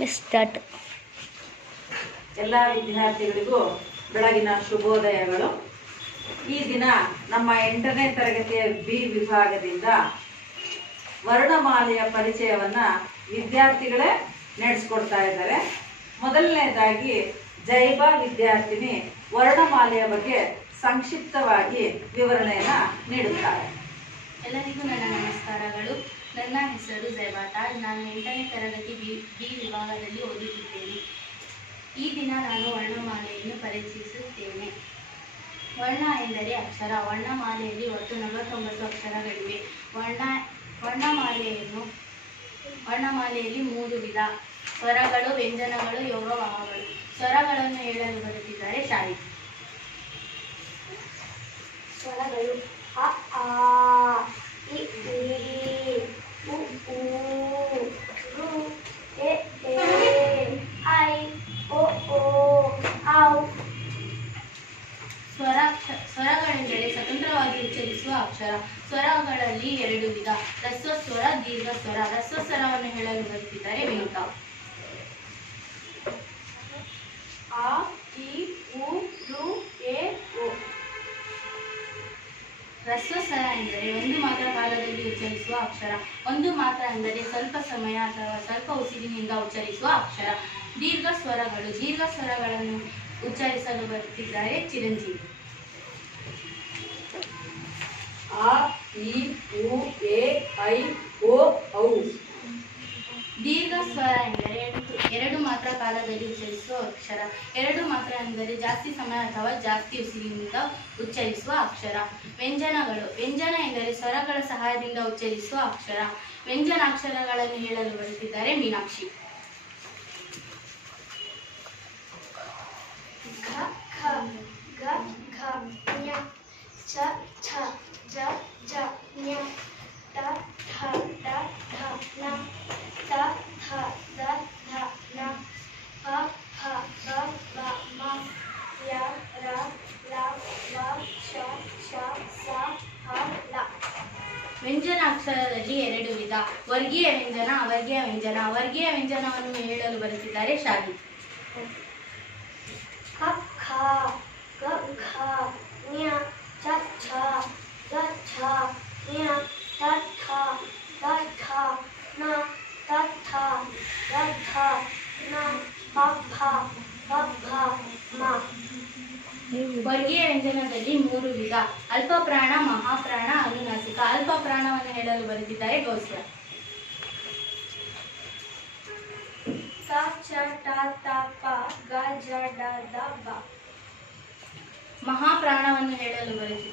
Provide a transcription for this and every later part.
Miss start ಎಲ್ಲ ವಿದ್ಯಾರ್ಥಿಗಳಿಗೂ ಬೆಳಗಿನ ಶುಭೋದಯಗಳು. ಈ ದಿನ ನಮ್ಮ ಎಂಟನೇ ತರಗತಿಯ ಬಿ ವಿಭಾಗದಿಂದ ವರ್ಣಮಾಲೆಯ ಪರಿಚಯವನ್ನ ವಿದ್ಯಾರ್ಥಿಗಳೇ ನಡೆಸ್ಕೊಡ್ತಾ ಇದ್ದಾರೆ. ಮೊದಲನೇದಾಗಿ ಜೈಬಾ ವಿದ್ಯಾರ್ಥಿನಿ ವರ್ಣಮಾಲೆಯ ಬಗ್ಗೆ ಸಂಕ್ಷಿಪ್ತವಾಗಿ ವಿವರಣೆಯನ್ನ ನೀಡುತ್ತಾರೆ. ಎಲ್ಲರಿಗೂ ನನ್ನ ನಮಸ್ಕಾರಗಳು. ನನ್ನ ಹೆಸರು ಜೈವಾಟ ನಾನು ಎಂಟನೇ ತರಗತಿ ಬಿ ಬಿ ವಿಭಾಗದಲ್ಲಿ ಓದುತ್ತಿದ್ದೇನೆ. ಈ ದಿನ ನಾನು ವರ್ಣಮಾಲೆಯನ್ನು ಪರಿಚಯಿಸುತ್ತೇನೆ. ವರ್ಣ ಎಂದರೆ ಅಕ್ಷರ. ವರ್ಣಮಾಲೆಯಲ್ಲಿ ಒಟ್ಟು ನಲವತ್ತೊಂಬತ್ತು ಅಕ್ಷರಗಳಿವೆ. ವರ್ಣ, ವರ್ಣಮಾಲೆಯನ್ನು, ವರ್ಣಮಾಲೆಯಲ್ಲಿ ಮೂರು ವಿಧ. ಸ್ವರಗಳು, ವ್ಯಂಜನಗಳು ಯೋಗವಾಹಗಳು ಸ್ವರಗಳನ್ನು ಹೇಳಲು ಬರುತ್ತಿದ್ದಾರೆ ಶಾಹಿದ್ ಸ್ವರಗಳು ಆ ಇ ಈ ಉ ಊ ರು ಎ ಎ ಐ ಓ ಓ ಔ ಸ್ವರ ಸ್ವರಗಳೆಂದರೆ ಸ್ವತಂತ್ರವಾಗಿ ಸ್ವರಗಳಲ್ಲಿ ಎರಡು ವಿಧ ರಸ್ವ ಸ್ವರ ದೀರ್ಘ ಸ್ವರ ರಸ್ವ ಸ್ವರವನ್ನು ಹೇಳಲು ಬರುತ್ತಿದ್ದಾರೆ ವಿನುತಾ ಆ ಇ ಉ ರು ಎ ಓ. ರಸ್ವ ಸ್ವರ ಎಂದರೆ ಒಂದು ಮಾತ್ರ ಕಾಲದಲ್ಲಿ ಉಚ್ಚರಿಸುವ ಅಕ್ಷರ. ಒಂದು ಮಾತ್ರ ಅಂದರೆ ಸ್ವಲ್ಪ ಸಮಯ ಅಥವಾ ಸ್ವಲ್ಪ ಉಸಿರಿನಿಂದ ಉಚ್ಚರಿಸುವ ಅಕ್ಷರ. ದೀರ್ಘ ಸ್ವರಗಳು ದೀರ್ಘ ಸ್ವರಗಳನ್ನು ಉಚ್ಚರಿಸಲು ಬರುತ್ತಿದ್ದಾರೆ ಚಿರಂಜೀವಿ. ಇ ಉ ಎ ಐ ಓ ಔ. ದೀರ್ಘ ಸ್ವರ ಎಂದರೆ ಎರಡು ಎರಡು ಮಾತ್ರ ಕಾಲದಲ್ಲಿ ಉಚ್ಚರಿಸುವ ಅಕ್ಷರ. ಎರಡು ಮಾತ್ರ ಎಂದರೆ ಜಾಸ್ತಿ ಸಮಯ ಅಥವಾ ಜಾಸ್ತಿ ಉಸಿರಿನಿಂದ ಉಚ್ಚರಿಸುವ ಅಕ್ಷರ. ವ್ಯಂಜನಗಳು. ವ್ಯಂಜನ ಎಂದರೆ ಸ್ವರಗಳ ಸಹಾಯದಿಂದ ಉಚ್ಚರಿಸುವ ಅಕ್ಷರ. ವ್ಯಂಜನಾಕ್ಷರಗಳನ್ನು ಹೇಳಲು ಬರುತ್ತಿದ್ದಾರೆ ಮೀನಾಕ್ಷಿ. ಘ ಘ ಘ ಘ ಞ ಚ ಛ ಜ ಜ ಞ ಟ ಠ ಡ ಢ ಣ ತ ಥ ದ ಧ ನ ಪ ಫ ಬ ಬ ಮ ಯ ರ ಲ ವ ಶ ಶ ಸ ಹ ಲ ವ್ಯಂಜನಾಕ್ಷರದಲ್ಲಿ ಎರಡು ವಿಧ ವರ್ಗೀಯ ವ್ಯಂಜನ ಅವರ್ಗೀಯ ವ್ಯಂಜನ ಅವರ್ಗೀಯ ವ್ಯಂಜನವನ್ನು ಹೇಳಲು ಬರುತ್ತಿದ್ದಾರೆ ಶಾಲಿ ಕ ಖ ಗ ಘ ಞ ಚ ಛ ಜ ಛ ಞ ಟ ಠ ಡ ಢ ನ ತ ಥ ದ ಧ ನ ಪ ವ್ಯಂಜನವನ್ನು ಹೇಳಲು ಭ ಮ. ವರ್ಗೀಯ ವ್ಯಂಜನದಲ್ಲಿ ಮೂರು ವಿಧ. ಅಲ್ಪ ಪ್ರಾಣ ಮಹಾಪ್ರಾಣ ಅನುನಾಸಿಕ. ಅಲ್ಪ ಪ್ರಾಣವನ್ನು ಹೇಳಲು ಬರೆದಿದ್ದಾರೆ ಗೌಸ್ಯ.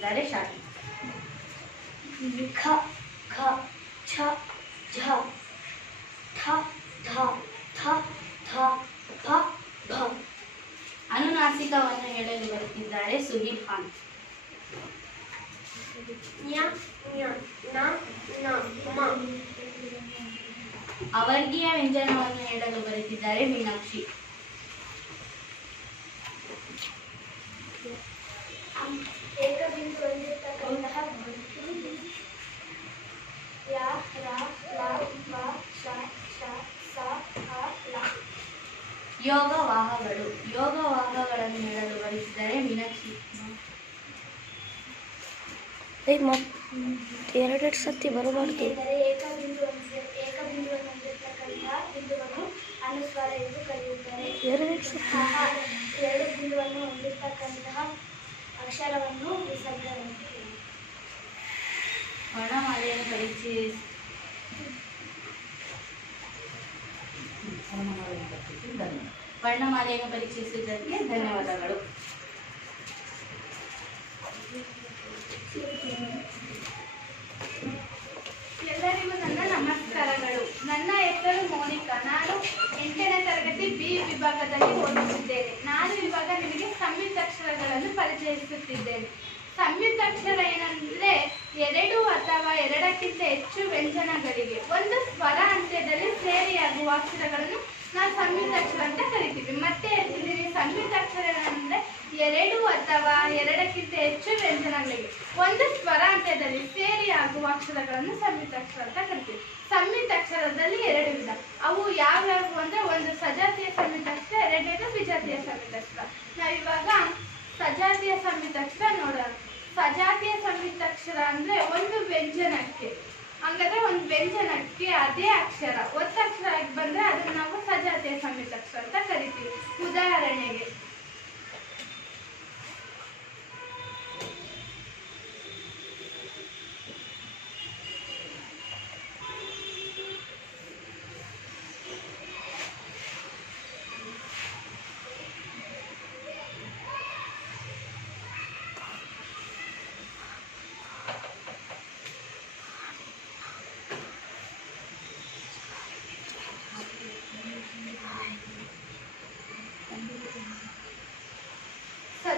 ಹೇಳಲು ಶಾಲೆ ಖ ಖ ಛ ಝ ಠ ಧ ಥ ಥ ಪ ಭ. ಅನುನಾಸಿಕವನ್ನು ಹೇಳಲು ಬರುತ್ತಿದ್ದಾರೆ ಸುಹೀಲ್ ಖಾನ್. ಅವರ್ಗೀಯ ವ್ಯಂಜನವನ್ನು ಹೇಳಲು ಬರುತ್ತಿದ್ದಾರೆ ಮೀನಾಕ್ಷಿ. ಯೋಗವಾಹಗಳು ಯೋಗವಾಹಗಳನ್ನು ಹೇಳಲು ಬಯಸಿದರೆ ಮೀನಾಕ್ಷಿ. ಎರಡೆರಡು ಸತಿ ಬರಬಾರ್ದು. ಅನುಸ್ವಾರ ಎಂದು ಕರೆಯುತ್ತಾರೆ. ಎರಡೆರಡು ಸತಿ. ಎರಡು ಬಿಂದುವನ್ನು ಹೊಂದಿರತಕ್ಕಂತಹ ಅಕ್ಷರವನ್ನು ವಿಸರ್ಗ ಎಂದು ಕರೆಯುತ್ತಾರೆ. ವರ್ಣಮಾಲೆಯನ್ನು ಪರಿಚಯಿಸಿ ವರ್ಣಮಾಲೆಯನ್ನು ಪರಿಚಯಿಸಿದ್ದಕ್ಕೆ ಧನ್ಯವಾದಗಳು. ಎಲ್ಲರಿಗೂ ನನ್ನ ನಮಸ್ಕಾರಗಳು. ನನ್ನ ಹೆಸರು ಮೋನಿಕಾ. ನಾನು ಎಂಟನೇ ತರಗತಿ ಬಿ ವಿಭಾಗದಲ್ಲಿ ಓದುತ್ತಿದ್ದೇನೆ. ನಾನು ಇವಾಗ ನಿಮಗೆ ಸಂಯುಕ್ತಾಕ್ಷರಗಳನ್ನು ಪರಿಚಯಿಸುತ್ತಿದ್ದೇನೆ. ಸಂಯುಕ್ತಾಕ್ಷರ ಏನಂದ್ರೆ ಎರಡು ಅಥವಾ ಎರಡಕ್ಕಿಂತ ಹೆಚ್ಚು ವ್ಯಂಜನಗಳಿಗೆ ಒಂದು ಸ್ವರ ಅಂತ್ಯದಲ್ಲಿ ಸೇರಿಯಾಗುವ ಅಕ್ಷರಗಳನ್ನು ನಾವು ಸಂಯುಕ್ತಾಕ್ಷರ ಅಂತ ಕರಿತೀವಿ. ಮತ್ತೆ ಹೇಳ್ತಿದ್ದೀನಿ ಸಂಯುಕ್ತಾಕ್ಷರ ಏನಂದ್ರೆ ಎರಡು ಅಥವಾ ಎರಡಕ್ಕಿಂತ ಹೆಚ್ಚು ವ್ಯಂಜನಗಳಿಗೆ ಒಂದು ಸ್ವರ ಅಂತ್ಯದಲ್ಲಿ ಸೇರಿಯಾಗುವ ಅಕ್ಷರಗಳನ್ನು ಸಂಯುಕ್ತಾಕ್ಷರ ಅಂತ ಕರಿತೀವಿ. ಸಂಯುಕ್ತಾಕ್ಷರದಲ್ಲಿ ಎರಡು ವಿಧ. ಅವು ಯಾವ್ಯಾವು ಅಂದ್ರೆ ಒಂದು ಸಜಾತಿಯ ಸಂಯುಕ್ತಾಕ್ಷರ ಎರಡನೇದು ವಿಜಾತಿಯ ಸಂಯುಕ್ತಾಕ್ಷರ ನಾವಿವಾಗ ಸಜಾತಿಯ ಸಂಯುಕ್ತಾಕ್ಷರ ನೋಡೋಣ. ಸಜಾತಿಯ ಸಂಯುಕ್ತಾಕ್ಷರ ಅಂದ್ರೆ ಒಂದು ವ್ಯಂಜನಕ್ಕೆ ಹಂಗಾದ್ರೆ ಒಂದು ವ್ಯಂಜನಕ್ಕೆ ಅದೇ ಅಕ್ಷರ. ಒತ್ತಕ್ಷರ ಆಗಿ ಬಂದ್ರೆ ಅದನ್ನ ನಾವು ಸಜಾತಿಯ ಸಂಯುಕ್ತಾಕ್ಷರ ಅಂತ ಕರಿತೀವಿ. ಉದಾಹರಣೆಗೆ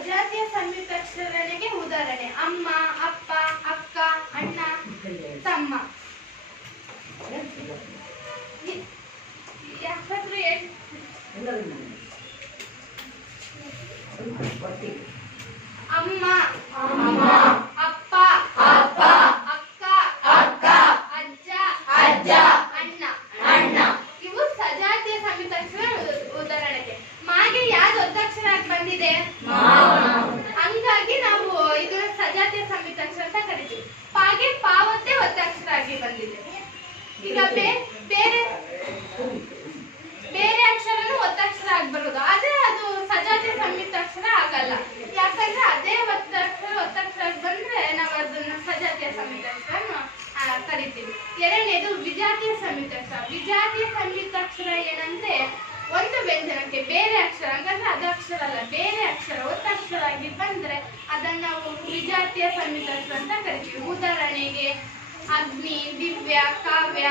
ಸಂಯುಕ್ತಾಕ್ಷರಗಳಿಗೆ ಉದಾಹರಣೆ. ಅಮ್ಮ ಅಪ್ಪ ಅಕ್ಕ ಅಣ್ಣ ತಮ್ಮ. ಇ- ಯಾಕಾದ್ರೂ ಹೇಳ್- ಅಮ್ಮ ಅಪ್ಪ ಅಪ್ಪ ಅಕ್ಕ ಅಕ್ಕ ಅಜ್ಜ ಅಜ್ಜ ಅಣ್ಣ ಅಣ್ಣ ಇವು ಸಜಾತಿಯ ಸಂಯುಕ್ತಾಕ್ಷರ ಉ- ಉದಾಹರಣೆಗೆ ಮಾಗೆ ಯಾವ್ದು ಒತ್ತಕ್ಷರ ಆಗಿ ಬಂದಿದೆ ಹಂಗಾಗಿ ನಾವು ಇದನ್ನ ಸಜಾತಿಯ ಸಂಯುಕ್ತಾಕ್ಷರ ಅಂತ ಕರಿತೀವಿ ಪಾಗೆ ಪಾವತ್ತೆ ಒತ್ತಕ್ಷರ ಆಗಿ ಬಂದಿದೆ ಈಗ ಬೇ- ಬೇರೆ ಬೇರೆ ಅಕ್ಷರನು ಒತ್ತಕ್ಷರ ಆಗಿ ಬರೋದು ಆದ್ರೆ ಅದು ಸಜಾತಿಯ ಸಂಯುಕ್ತಾಕ್ಷರ ಆಗಲ್ಲ ಯಾಕಂದ್ರೆ ಅದೇ ಒತ್ತಕ್ಷರ ಒತ್ತಕ್ಷರ ಆಗಿ ಬಂದ್ರೆ ನಾವು ಅದನ್ನ ಸಜಾತಿಯ ಸಂಯುಕ್ತಾಕ್ಷರ ಕರಿತೀವಿ ಎರಡನೇದು ವಿಜಾತಿಯ ಸಂಯುಕ್ತಾಕ್ಷರ ವಿಜಾತಿಯ ಸಂಯುಕ್ತಾಕ್ಷರ ಏನಂದ್ರೆ ಒಂದು ವ್ಯಂಜನಕ್ಕೆ ಬೇರೆ ಅಕ್ಷರ ಹಂಗಂದ್ರೆ ಅದು ಅಕ್ಷರ ಅಲ್ಲ ಬೇರೆ ಅಕ್ಷರ ಒತ್ತಕ್ಷರ ಆಗಿ ಬಂದ್ರೆ ಅದನ್ನ ನಾವು ವಿಜಾತಿಯ ಸಂಯುಕ್ತಾಕ್ಷರ ಅಂತ ಕರಿತೀವಿ ಉದಾಹರಣೆಗೆ ಅಗ್ನಿ ದಿವ್ಯ ಕಾವ್ಯ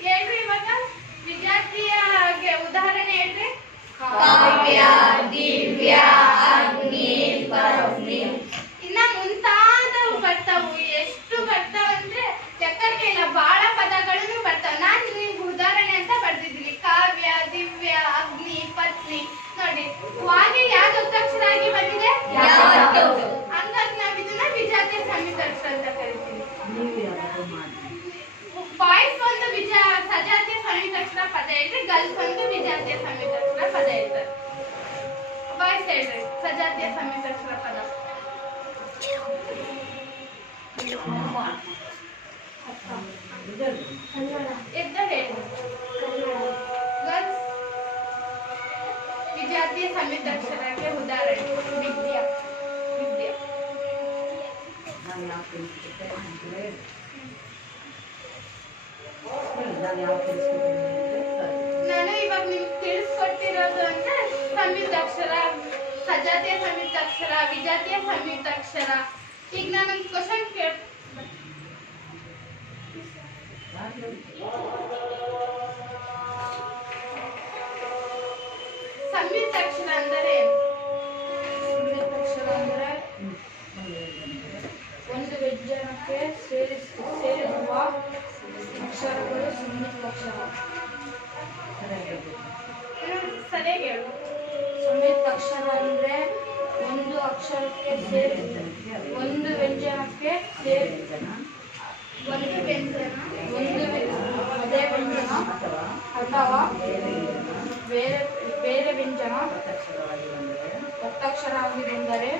ಹೇಳ್ರಿ ಇವಾಗ ವಿದ್ಯಾರ್ಥಿಯ ಉದಾಹರಣೆ ಹೇಳ್ರಿ ಕಾವ್ಯ ದಿವ್ಯ ಅಗ್ನಿ ಇನ್ನ ಮುಂತಾದವು ಬರ್ತಾವು. ಎಷ್ಟು ಬರ್ತಾವಂದ್ರೆ ಲೆಕ್ಕಕ್ಕೆ ಇಲ್ಲ ಬಹಳ ಪದಗಳನ್ನು ಬರ್ತಾವ. ನಾನ್ ನಿಮ್ಗೆ ಉದಾಹರಣೆ ಅಂತ ಬರ್ತಿದ್ದೀನಿ ಕಾವ್ಯ ದಿವ್ಯ ಅಗ್ನಿ ಪತ್ನಿ. ನೋಡಿ ವಾಗೆ ಯಾವ್ದು ಒತ್ತಕ್ಷರ ಆಗಿ ಬಂದಿದೆ ಹಂಗಾಗಿ ನಾವು ಇದನ್ನ ವಿಜಾತಿ ಸಂಯುಕ್ತಾಕ್ಷರ ಅಂತ ಕರಿತೀವಿ. ಬಾಯ್ಸ್ ಒಂದು ವಿಜ ಸಜಾತಿಯ ಸಂಯುಕ್ತಾಕ್ಷರ ಪದ ಇದ್ರೆ ಗರ್ಲ್ಸ್ ಒಂದು ವಿಜಾತಿಯ ಸಂಯುಕ್ತಾಕ್ಷರ ಪದ ಹೇಳ್ತಾರೆ ಬಾಯ್ಸ್ ಹೇಳ್ರಿ ಸಜಾತಿಯ ಸಂಯುಕ್ತಾಕ್ಷರ ಪದ ಎದ್ದಳು ಹೇಳಿ ಗರ್ಲ್ಸ್ ವಿಜಾತಿಯ ಸಂಯುಕ್ತಾಕ್ಷರಕ್ಕೆ ಉದಾಹರಣೆ ವಿದ್ಯಾ ವಿದ್ಯಾ ನಾನು ಇವಾಗ ನಿಮ್ಗೆ ತಿಳಿಸ್ಕೊಟ್ಟಿರೋದು ಅಂದ್ರೆ ಸಂಯುಕ್ತಾಕ್ಷರ ಸಜಾತಿಯ ಸಂಯುಕ್ತಾಕ್ಷರ ವಿಜಾತಿಯ ಸಂಯುಕ್ತಾಕ್ಷರ ಈಗ ನಾನೊಂದು ಕ್ವಶನ್ ಕೇಳ ಸಂಯುಕ್ತಾಕ್ಷರ ಅಂದರೆ ಸಂಯುಕ್ತಾಕ್ಷರ ಅಂದರೆ ಒಂದು ವ್ಯಂಜನಕ್ಕೆ ಸೇರಿಸ ಸೇರಿಸುವ ಅಕ್ಷರಗಳು ಸಂಯುಕ್ತಾಕ್ಷರ ಸಂಯುಕ್ತಾಕ್ಷರ ಅಂದ್ರೆ ಒಂದು ಅಕ್ಷರಕ್ಕೆ ಸೇರಿ ಒಂದು ವ್ಯಂಜನಕ್ಕೆ ಸೇರಿ ಒಂದು ವ್ಯಂಜನ ಒಂದು ಅದೇ ವ್ಯಂಜನ ಅಥವಾ ಬೇರೆ ಬೇರೆ ವ್ಯಂಜನ ಒತ್ತಕ್ಷರ ಆಗಿ ಬಂದರೆ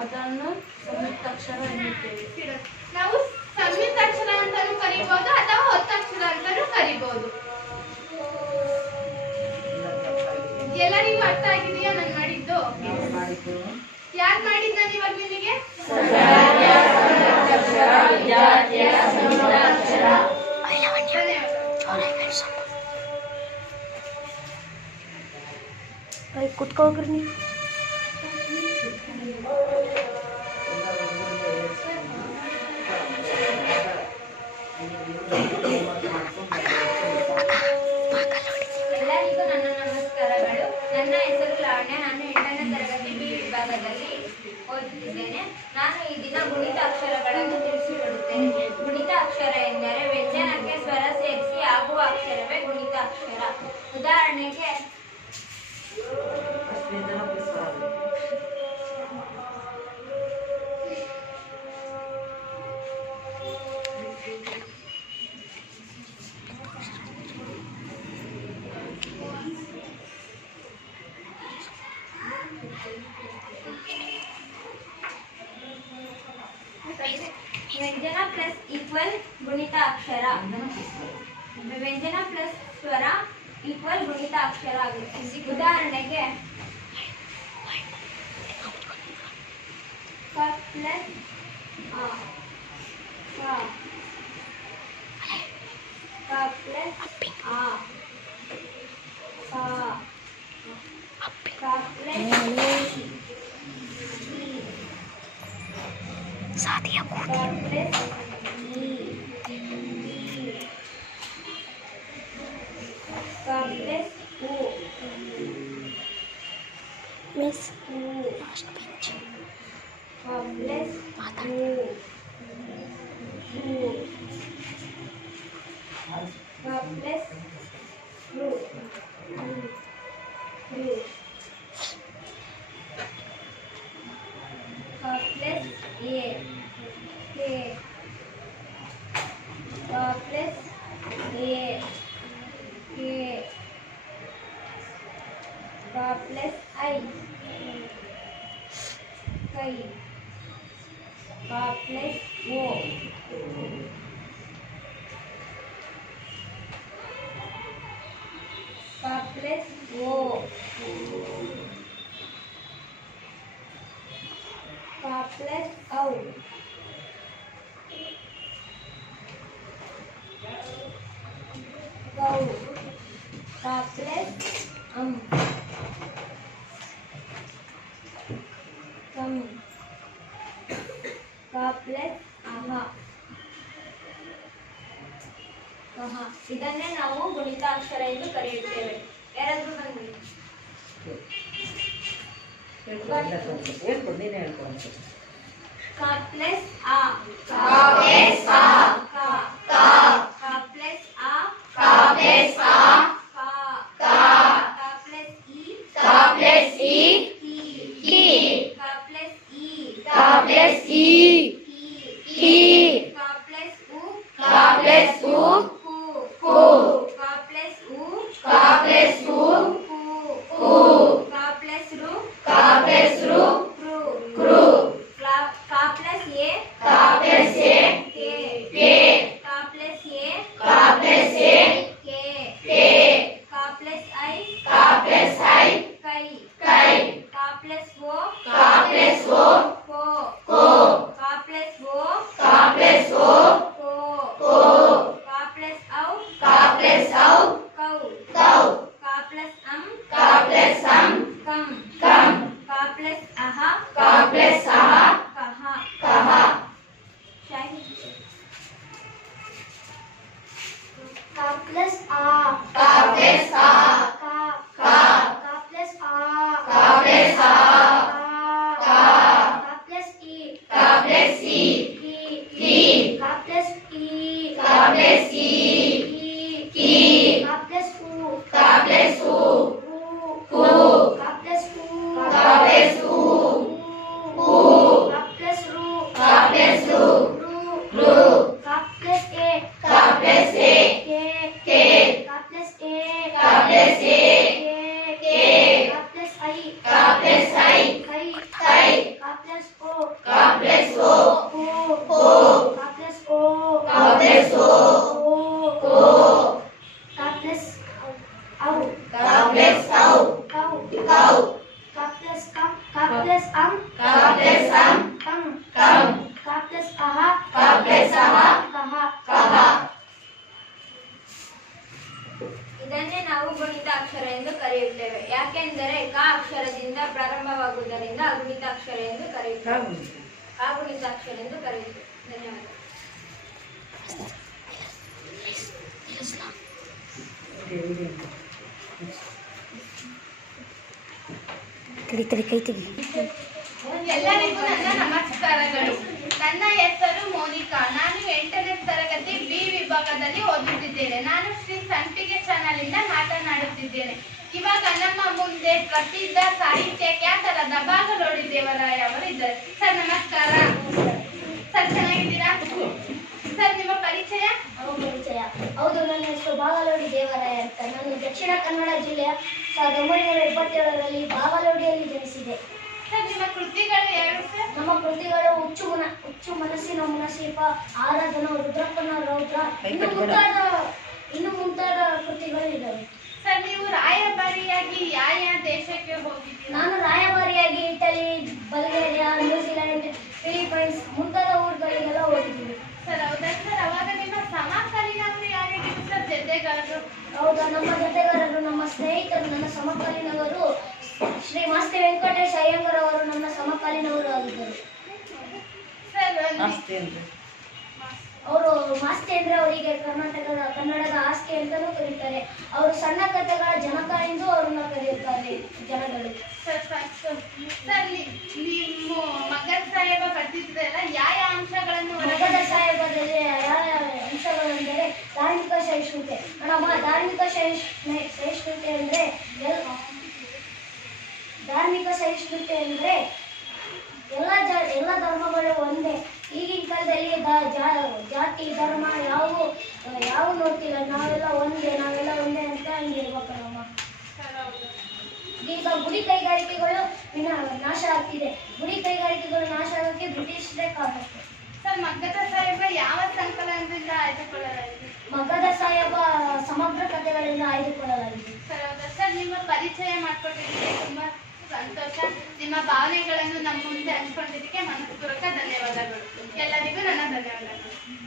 ಅದನ್ನು ಸಂಯುಕ್ತಾಕ್ಷರ ಎನ್ನುತ್ತೇವೆ. ನಾವು ಸಂಯುಕ್ತಾಕ್ಷರ ಅಂತಲೂ ಕರಿಬಹುದು ಅಥವಾ ಒತ್ತಕ್ಷರ ಅಂತಲೂ ಕರಿಬಹುದು ಎಲ್ಲರಿಗೂ ಮಾಡಿದ್ದು ನಾನು ಇವಾಗ ನಿಮಗೆ ಧನ್ಯವಾದ ಅಕ್ಷರ ಉದಾಹರಣೆಗೆ ವ್ಯಂಜನ ಪ್ಲಸ್ ಈಕ್ವಲ್ ಗುಣಿತ ಅಕ್ಷರ ವ್ಯಂಜನ ಪ್ಲಸ್ ಸ್ವರ ಈಕ್ವಲ್ ಗುಣಿತ ಅಕ್ಷರ ಆಗುತ್ತೆ ಉದಾಹರಣೆಗೆ ಕ ಪ್ಲಸ್ ಆ ಕ ಕ ಪ್ಲಸ್ ಆ ಕ ಕ ಪ್ಲಸ್ ಸಾದಿಯ ಕ ಪ್ಲಸ್ ಈ ಕ ಪ್ಲಸ್ ಉ ಮಿಸ್ ಉ ಲಾಸ್ಟ್ ಬೆಂಚ್ ಕ ಪ್ಲಸ್ ಮಾತಾಡಿ ಉ ಉ ಕ ಪ್ಲಸ್ ರು ರು ಕ ಪ್ಲಸ್ ಎ ಕೆ ಕ ಪ್ಲಸ್ ಎ ಕೆ ಕ ಪ್ಲಸ್ ಐ ಕೈ ಕ ಪ್ಲಸ್ ಓ ಕ ಪ್ಲಸ್ ಓ ಕ ಪ್ಲಸ್ ಔ ಗೌ ಕ ಪ್ಲಸ್ ಅಂ ಕಂ ಕ ಪ್ಲಸ್ ಅಹ ಕಹ ಇದನ್ನೇ ನಾವು ಗುಣಿತಾಕ್ಷರ ಎಂದು ಕರೆಯುತ್ತೇವೆ. ಯಾರಾದ್ರೂ ಬನ್ನಿ. ಹೇಳ್ಕೊಂಡು ನೀನೇ ಹೇಳ್ಕೊಂಡು ಕ ಪ್ಲಸ್ ಆ. ಕ ಪ್ಲಸ್ ಆ. ಕ sou ಕ ಪ್ಲಸ್ ಇ ಕಿ ಕಿ ಕ ಪ್ಲಸ್ ಉ ಕ ಪ್ಲಸ್ ಉ ಕು ಕು ಕ ಪ್ಲಸ್ ಉ ಕ ಪ್ಲಸ್ ಉ ಕು ಕ ಪ್ಲಸ್ ರು ಕ ಪ್ಲಸ್ ರು ರು ರು ಕ ಪ್ಲಸ್ ಎ ಕ ಪ್ಲಸ್ ಎ ಕೆ ಕೆ ಕ ಪ್ಲಸ್ ಎ ಕ ಪ್ಲಸ್ ಎ ಕೆ ಕೆ ಕ ಪ್ಲಸ್ ಐ ಕ ಪ್ಲಸ್ ಐ ಕೈ ಕೈ ಕ ಪ್ಲಸ್ ಓ ಕ ಪ್ಲಸ್ ಓ ಕೋ ಕೋ ಕ ಪ್ಲಸ್ ಓ ಕ ಪ್ಲಸ್ ಓ ಕೋ ಕೋ ಕ ಪ್ಲಸ್ ಔ ಕ ಪ್ಲಸ್ ಔ ಕೌ ಕೌ ಕ ಪ್ಲಸ್ ಕಂ ಕ ಪ್ಲಸ್ ಅಂ ಕ ಪ್ಲಸ್ ಅಂ ಕಂ ಕಂ ಕ ಪ್ಲಸ್ ಅಹ ಕ ಪ್ಲಸ್ ಅಹ ಕಹ ಕಹ ಇದನ್ನೇ ನಾವು ಗುಣಿತಾಕ್ಷರ ಎಂದು ಕರೆಯುತ್ತೇವೆ ಯಾಕೆಂದರೆ ಕ ಅಕ್ಷರದಿಂದ ಪ್ರಾರಂಭವಾಗುವುದರಿಂದ ಗುಣಿತಾಕ್ಷರ ಎಂದು ಕರೆಯುತ್ತೇವೆ ಆ ಗುಣಿತಾಕ್ಷರ ಎಂದು ಕರೆಯುತ್ತೇವೆ ಧನ್ಯವಾದ ತಡಿ ಕೈ ತೆಗಿ. ಎಲ್ಲರಿಗೂ ನನ್ನ ನಮಸ್ಕಾರಗಳು. ನನ್ನ ಹೆಸರು ಮೋನಿಕಾ. ನಾನು ಎಂಟನೇ ತರಗತಿ ಬಿ ವಿಭಾಗದಲ್ಲಿ ಓದುತ್ತಿದ್ದೇನೆ. ನಾನು ಶ್ರೀ ಸಂಪಿಗೆ ಚಾನಲ್ ಇಂದ ಮಾತನಾಡುತ್ತಿದ್ದೇನೆ. ಇವಾಗ ನಮ್ಮ ಮುಂದೆ ಪ್ರಸಿದ್ಧ ಸಾಹಿತ್ಯ ಖ್ಯಾತರಾದ ಬಾಗಲೋಡಿ ದೇವರಾಯ ಅವರು ಇದ್ದಾರೆ. ಸರ್, ನಮಸ್ಕಾರ. ಸರ್, ಚೆನ್ನಾಗಿದ್ದೀರಾ? ಹೌದು ನನ್ನ ಹೆಸರು ಬಾಗಲೋಡಿ ದೇವರಾಯ ಅಂತ. ನಾನು ದಕ್ಷಿಣ ಕನ್ನಡ ಜಿಲ್ಲೆಯ ಸಾವಿರದ ಒಂಬೈನೂರ ಎಪ್ಪತ್ತೇಳರಲ್ಲಿ ಬಾಗಲೋಡಿಯಲ್ಲಿ ಜನಿಸಿದೆ. ಸರ್ ನಿಮ್ಮ ಕೃತಿಗಳು ಯಾವ್ಯಾವು ನಮ್ಮ ಕೃತಿಗಳು ಹುಚ್ಚು ಮನ ಹುಚ್ಚು ಮನಸ್ಸಿನ ಮುನಸೀಪ ಆರಾಧನ ರುದ್ರಪ್ಪನ ರೌದ್ರ ಇನ್ನು ಮುಂತಾದ ಇನ್ನು ಮುಂತಾದ ಕೃತಿಗಳು ಇದ್ದಾವೆ ಸರ್ ನೀವು ರಾಯಭಾರಿಯಾಗಿ ಯಾವ ಯಾವ ದೇಶಕ್ಕೆ ಹೋಗಿದ್ದೀರಾ? ನಾನು ರಾಯಭಾರಿಯಾಗಿ ಇಟಲಿ ಬಲ್ಗೇರಿಯಾ ನ್ಯೂಜಿಲೆಂಡ್ ಫಿಲಿಪೈನ್ಸ್ ಮುಂತಾದ ಊರುಗಳಿಗೆಲ್ಲ ಹೋಗಿದ್ದೀನಿ. ಸರ್ ಹೌದಾ ಸರ್? ಅವಾಗ ನಿಮ್ಮ ಸರ್ ಜೊತೆಗಾರರು ಹೌದಾ? ನಮ್ಮ ಜೊತೆಗಾರರು ನಮ್ಮ ಸ್ನೇಹಿತರು ನನ್ನ ಸಮಕಾಲೀನವರು ಶ್ರೀ ಮಾಸ್ತಿ ವೆಂಕಟೇಶ್ ಅಯ್ಯಂಗರ್ ಅವರು ನನ್ನ ಸಮಕಾಲೀನವರು ಆಗಿದ್ದರು. ಅವರು ಮಾಸ್ತಿ ಅಂದ್ರೆ ಅವರಿಗೆ ಕರ್ನಾಟಕದ ಕನ್ನಡದ ಆಸ್ತಿ ಅಂತಲೂ ಕರೀತಾರೆ. ಅವರು ಸಣ್ಣ ಕಥೆಗಳ ಜನಕ ಎಂದು ಅವರನ್ನ ಕರೆಯುತ್ತಾರೆ ಜನಗಳು. ಮಗದ ಸಾಹೇಬ ಬರ್ತಿದ್ರಲ್ಲ ಯಾವ ಯಾವ ಅಂಶಗಳನ್ನು ಮಗದ? ಸಾಹೇಬದಲ್ಲಿ ಯಾವ ಧಾರ್ಮಿಕ ಸಹಿಷ್ಣುತೆ ನಮ್ಮ ಧಾರ್ಮಿಕ ಸಹಿಷ್ಣು ಸಹಿಷ್ಣುತೆ ಅಂದರೆ ಧಾರ್ಮಿಕ ಸಹಿಷ್ಣುತೆ ಅಂದರೆ ಎಲ್ಲ ಜಾ ಎಲ್ಲ ಧರ್ಮಗಳು ಒಂದೇ. ಈಗಿನ ಕಾಲದಲ್ಲಿ ಜಾತಿ, ಧರ್ಮ ಯಾವ ಯಾವ ನೋಡ್ತಿಲ್ಲ. ನಾವೆಲ್ಲ ಒಂದೇ ನಾವೆಲ್ಲ ಒಂದೇ ಅಂತ ಹಂಗಿರ್ಬೇಕು ನಮ್ಮ ಈಗ ಗುಡಿ ಕೈಗಾರಿಕೆಗಳು ನಾಶ ಆಗ್ತಿದೆ. ಗುಡಿ ಕೈಗಾರಿಕೆಗಳು ನಾಶ ಆಗೋಕ್ಕೆ ಬ್ರಿಟಿಷರೇ ಕಾರಣ ಸರ್, ಮಗ್ಗದ ಸಾಹೇಬ ಯಾವ ಸಂಕಲನದಿಂದ ಆಯ್ದುಕೊಳ್ಳಲಾಗಿದೆ? ಮಗದ ಸಾಹೇಬ ಸಮಗ್ರ ಕಥೆಗಳಿಂದ ಆಯ್ದುಕೊಳ್ಳಲಾಗಿದೆ. ಸರ್ ನಿಮ್ಮ ಪರಿಚಯ ಮಾಡ್ಕೊಟ್ಟಿದ್ದಕ್ಕೆ ತುಂಬಾ ಸಂತೋಷ. ನಿಮ್ಮ ಭಾವನೆಗಳನ್ನು ನಮ್ಮ ಮುಂದೆ ಹಂಚ್ಕೊಂಡಿದ್ದಕ್ಕೆ ಮನಃಪೂರ್ವಕ ಧನ್ಯವಾದಗಳು. ಎಲ್ಲರಿಗೂ ನನ್ನ ಧನ್ಯವಾದಗಳು.